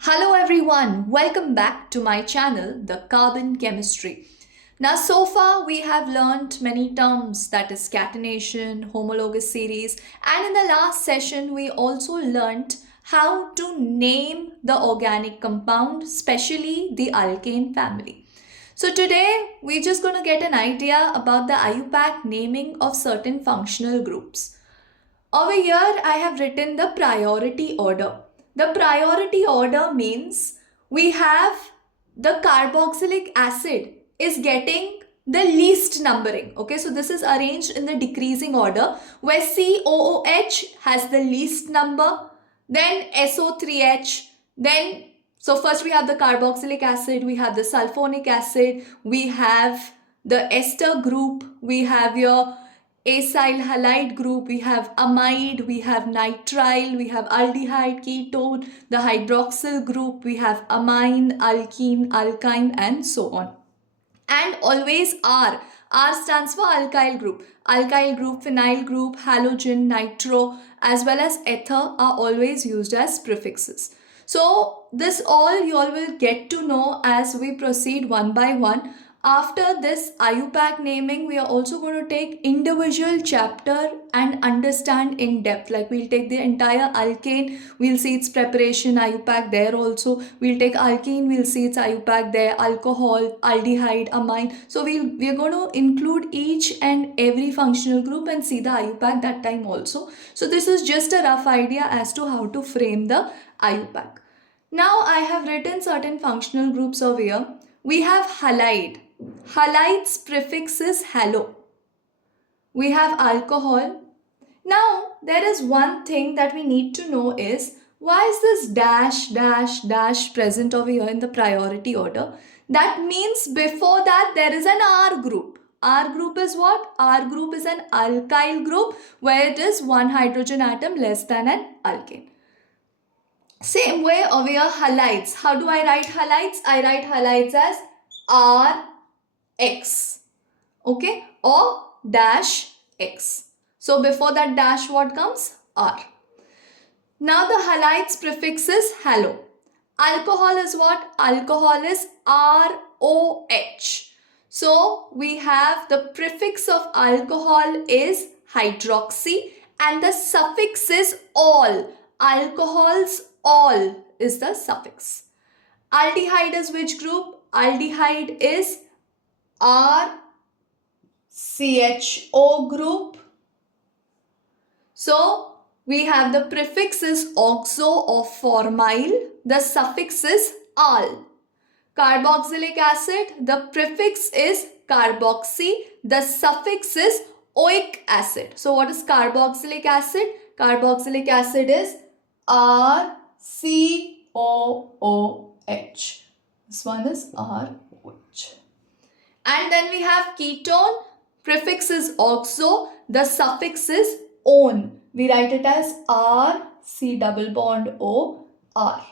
Hello everyone, welcome back to my channel, The Carbon Chemistry. Now so far we have learned many terms, that is catenation, homologous series, and in the last session we also learnt how to name the organic compound, especially the alkane family. So today we're just going to get an idea about the IUPAC naming of certain functional groups. Over here, I have written the priority order. The priority order means we have the carboxylic acid is getting the least numbering. Okay, so this is arranged in the decreasing order where COOH has the least number, then SO3H, then so first we have the carboxylic acid, we have the sulfonic acid, we have the ester group, we have your acyl halide group, we have amide, we have nitrile, we have aldehyde, ketone, the hydroxyl group, we have amine, alkene, alkyne, and so on. And always R. R stands for alkyl group. Alkyl group, phenyl group, halogen, nitro, as well as ether are always used as prefixes. So this all you all will get to know as we proceed one by one. After this IUPAC naming, we are also going to take individual chapter and understand in depth. Like we'll take the entire alkane, we'll see its preparation, IUPAC there also. We'll take alkene, we'll see its IUPAC there, alcohol, aldehyde, amine. So we're going to include each and every functional group and see the IUPAC that time also. So this is just a rough idea as to how to frame the IUPAC. Now I have written certain functional groups over here. We have halide. Halide's prefix is halo. We have alcohol. Now there is one thing that we need to know is why is this dash dash dash present over here in the priority order? That means before that there is an R group. R group is what? R group is an alkyl group where it is one hydrogen atom less than an alkane. Same way over here halides. How do I write halides? I write halides as RX, okay, or dash X. So before that dash what comes? R. Now the halides prefix is halo. Alcohol is what? Alcohol is ROH. So we have the prefix of alcohol is hydroxy and the suffix is all. Alcohols all is the suffix. Aldehyde is which group? Aldehyde is RCHO group. So we have the prefix is oxo or formyl. The suffix is al. Carboxylic acid, the prefix is carboxy. The suffix is oic acid. So what is carboxylic acid? Carboxylic acid is RCOOH. This one is ROH. And then we have ketone. Prefix is oxo. The suffix is on. We write it as RC double bond O R.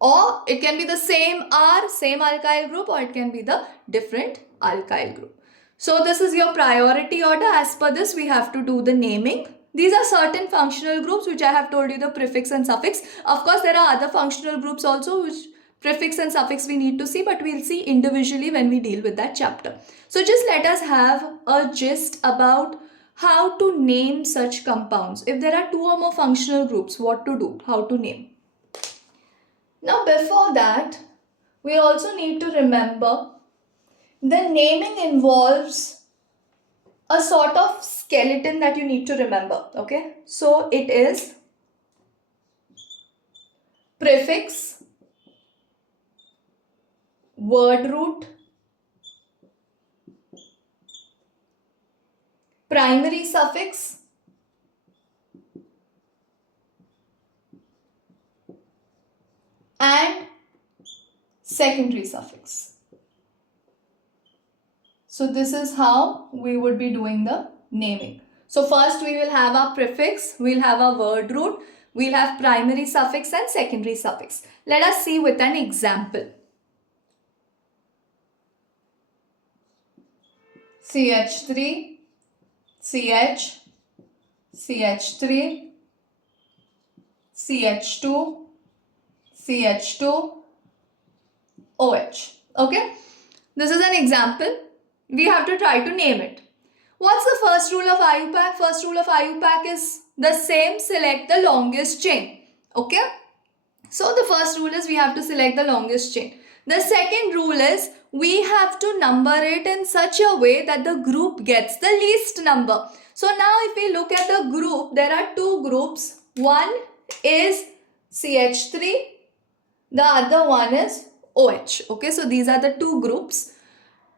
Or it can be the same R, same alkyl group, or it can be the different alkyl group. So this is your priority order. As per this, we have to do the naming. These are certain functional groups which I have told you the prefix and suffix. Of course, there are other functional groups also which prefix and suffix we need to see, but we'll see individually when we deal with that chapter. So just let us have a gist about how to name such compounds. If there are two or more functional groups, what to do, how to name. Now before that, we also need to remember the naming involves a sort of skeleton that you need to remember. Okay, so it is prefix, word root, primary suffix, and secondary suffix. So this is how we would be doing the naming. So first we will have our prefix, we'll have our word root, we'll have primary suffix and secondary suffix. Let us see with an example. CH3, CH, CH3, CH2, CH2, OH. Okay. This is an example. We have to try to name it. What's the first rule of IUPAC? First rule of IUPAC is the same, select the longest chain. Okay. So the first rule is we have to select the longest chain. The second rule is we have to number it in such a way that the group gets the least number. So now if we look at the group, there are two groups. One is CH3, the other one is OH. Okay, so these are the two groups.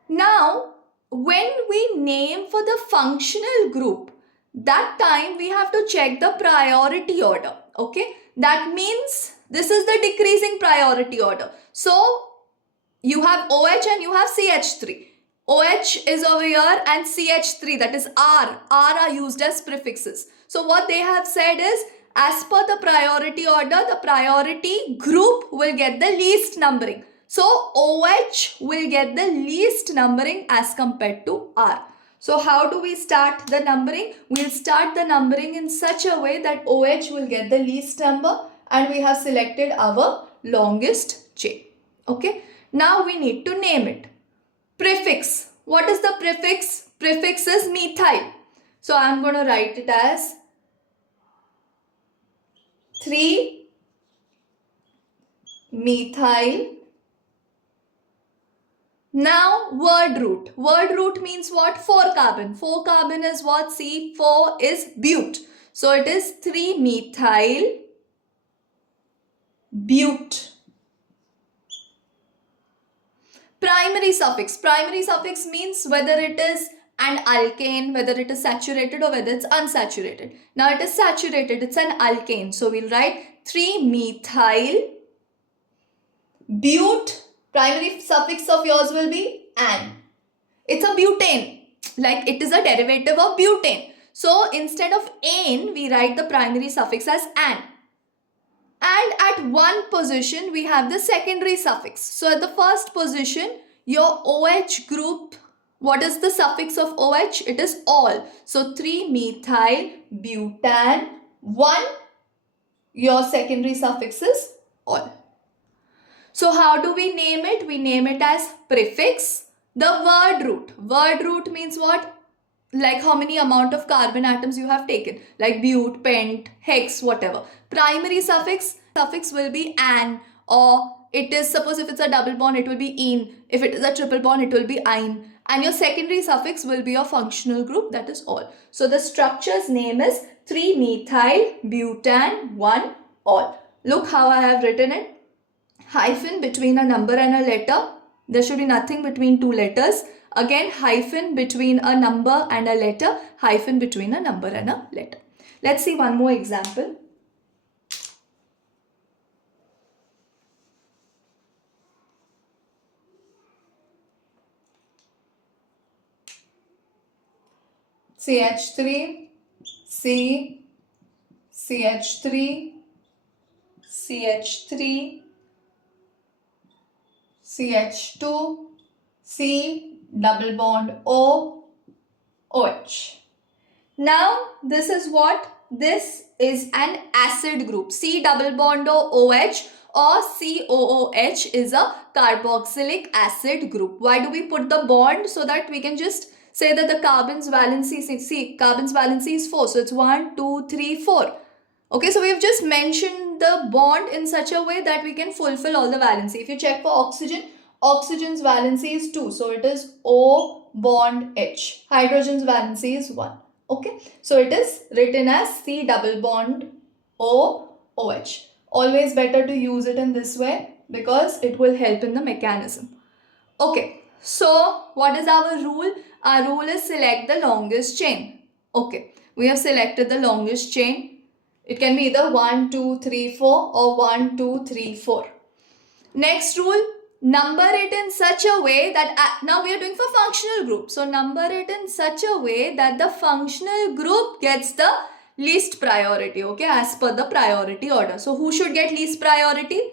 Now, when we name for the functional group, that time we have to check the priority order. Okay, that means this is the decreasing priority order. So, you have OH and you have CH3. OH is over here and CH3, that is R. R are used as prefixes. So, what they have said is, as per the priority order, the priority group will get the least numbering. So, OH will get the least numbering as compared to R. So, how do we start the numbering? We'll start the numbering in such a way that OH will get the least number and we have selected our longest chain. Okay. Now, we need to name it. Prefix. What is the prefix? Prefix is methyl. So, I am going to write it as 3-methyl. Now, word root. Word root means what? 4 carbon. 4 carbon is what? C4 is bute. So, it is 3-methyl bute. Primary suffix. Primary suffix means whether it is an alkane, whether it is saturated or whether it's unsaturated. Now, it is saturated. It's an alkane. So, we'll write 3-methyl bute. Primary suffix of yours will be an. It's a butane. Like it is a derivative of butane. So instead of ane, we write the primary suffix as an. And at one position, we have the secondary suffix. So at the first position, your OH group, what is the suffix of OH? It is all. So 3-methyl butan 1. Your secondary suffix is all. So how do we name it? We name it as prefix. The word root. Word root means what? Like how many amount of carbon atoms you have taken. Like bute, pent, hex, whatever. Primary suffix will be an, or it is, suppose if it's a double bond, it will be in. If it is a triple bond, it will be ein. And your secondary suffix will be a functional group, that is all. So the structure's name is 3-methyl butan 1 all. Look how I have written it. Hyphen between a number and a letter. There should be nothing between two letters. Again, hyphen between a number and a letter. Hyphen between a number and a letter. Let's see one more example. CH3, C, CH3, CH3, CH2, C, double bond O, OH. Now, this is what? This is an acid group. C double bond O, OH or COOH is a carboxylic acid group. Why do we put the bond? So that we can just say that the carbon's valency, see, carbon's valency is 4. So, it's 1, 2, 3, 4. Okay, so we have just mentioned the bond in such a way that we can fulfill all the valency. If you check for oxygen, oxygen's valency is 2. So it is O bond H. Hydrogen's valency is 1. Okay, so it is written as C double bond O OH. Always better to use it in this way because it will help in the mechanism. Okay, so what is our rule? Our rule is select the longest chain. Okay, we have selected the longest chain. It can be either 1, 2, 3, 4 or 1, 2, 3, 4. Next rule, number it in such a way that, now we are doing for functional group. So, number it in such a way that the functional group gets the least priority, okay, as per the priority order. So, who should get least priority?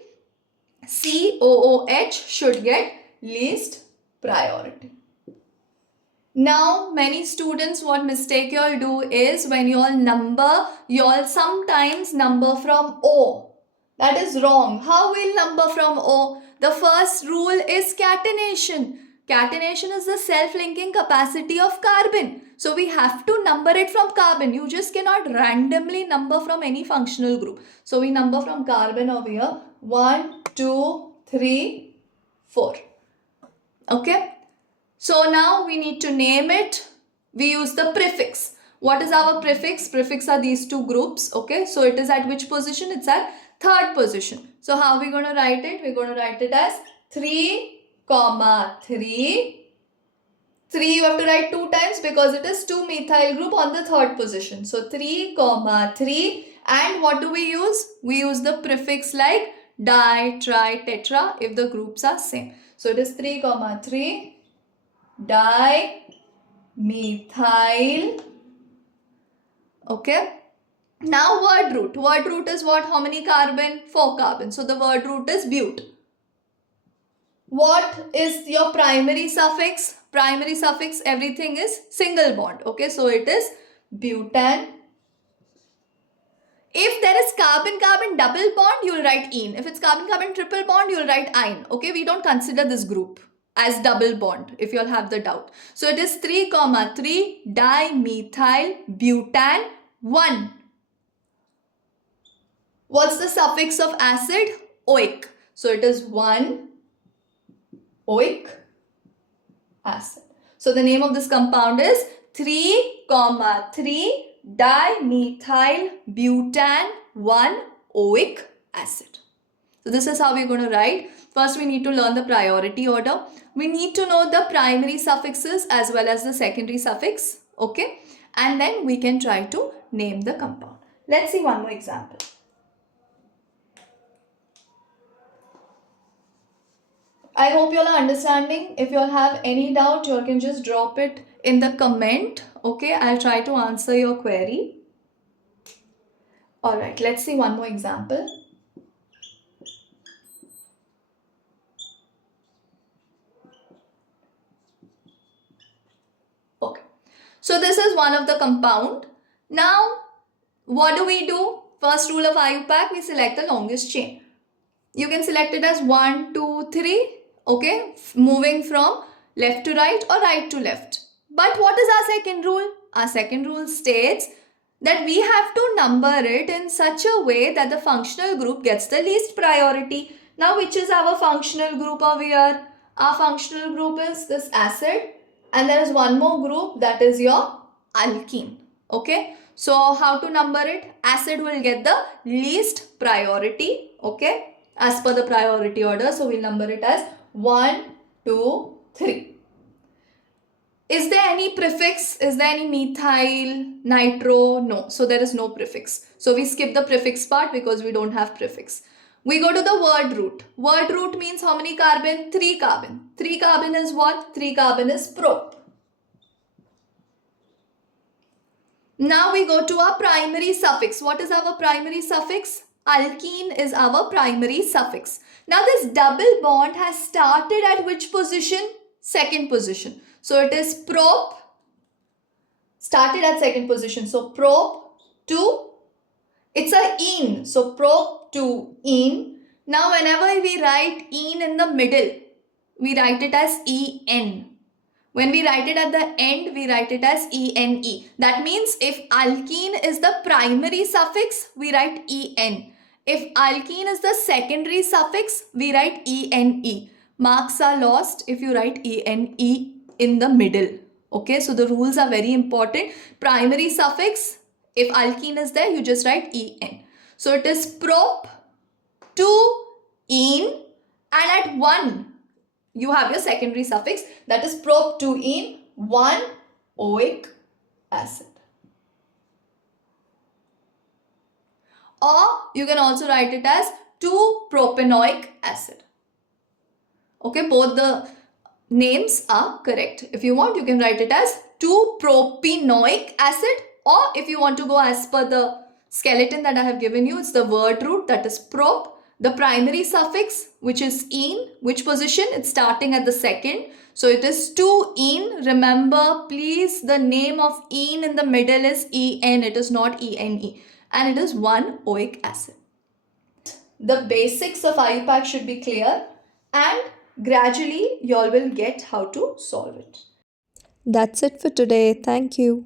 COOH should get least priority. Now, many students, what mistake you all do is when you all number, you all sometimes number from O. That is wrong. How we'll number from O? The first rule is catenation. Catenation is the self-linking capacity of carbon. So we have to number it from carbon. You just cannot randomly number from any functional group. So we number from carbon over here. 1, 2, 3, 4. Okay. So now we need to name it. We use the prefix. What is our prefix? Prefix are these two groups. Okay. So it is at which position? It's at third position. So how are we going to write it? We're going to write it as 3, 3. 3 you have to write 2 times because it is 2 methyl group on the third position. So 3, 3. And what do we use? We use the prefix like di, tri, tetra if the groups are same. So it is 3, 3. Dimethyl. Okay. Now word root. Word root is what? How many carbon? 4 carbon. So the word root is but. What is your primary suffix? Primary suffix, everything is single bond. Okay. So it is butan. If there is carbon-carbon double bond, you will write ene. If it's carbon-carbon triple bond, you will write ine. Okay. We don't consider this group as double bond if you'll have the doubt. So it is 3, 3 dimethyl butan 1. What's the suffix of acid? Oic. So it is 1 oic acid. So the name of this compound is 3, 3 dimethyl butan 1 oic acid. So this is how we're going to write. First, we need to learn the priority order. We need to know the primary suffixes as well as the secondary suffix. Okay. And then we can try to name the compound. Let's see one more example. I hope you all are understanding. If you all have any doubt, you all can just drop it in the comment. Okay. I'll try to answer your query. Alright. Let's see one more example. Okay, so this is one of the compound. Now, what do? First rule of IUPAC, we select the longest chain. You can select it as 1, 2, 3. Okay, moving from left to right or right to left. But what is our second rule? Our second rule states that we have to number it in such a way that the functional group gets the least priority. Now, which is our functional group over here? Our functional group is this acid. And there is one more group, that is your alkene. Okay. So how to number it? Acid will get the least priority. Okay. As per the priority order. So we'll number it as 1, 2, 3. Is there any prefix? Is there any methyl, nitro? No. So there is no prefix. So we skip the prefix part because we don't have prefix. We go to the word root. Word root means how many carbon? 3 carbon. 3 carbon is what? 3 carbon is prop. Now we go to our primary suffix. What is our primary suffix? Alkene is our primary suffix. Now this double bond has started at which position? Second position. So it is prop. Started at second position. So prop to. It's a ene. So prop to ene. Now whenever we write ene in the middle, we write it as en. When we write it at the end, we write it as ene. That means if alkene is the primary suffix, we write en. If alkene is the secondary suffix, we write ene. Marks are lost if you write ene in the middle. Okay, so the rules are very important. Primary suffix, if alkene is there, you just write en. So it is prop to ene, and at 1, you have your secondary suffix, that is prop to ene 1 oic acid. Or you can also write it as 2-propanoic acid. Okay, both the names are correct. If you want, you can write it as 2-propanoic acid, or if you want to go as per the skeleton that I have given you, it's the word root, that is prop. The primary suffix, which is ene, which position? It's starting at the second. So it is 2-ene. Remember, please, the name of ene in the middle is en. It is not ene. And it is 1 oic acid. The basics of IUPAC should be clear, and gradually you all will get how to solve it. That's it for today. Thank you.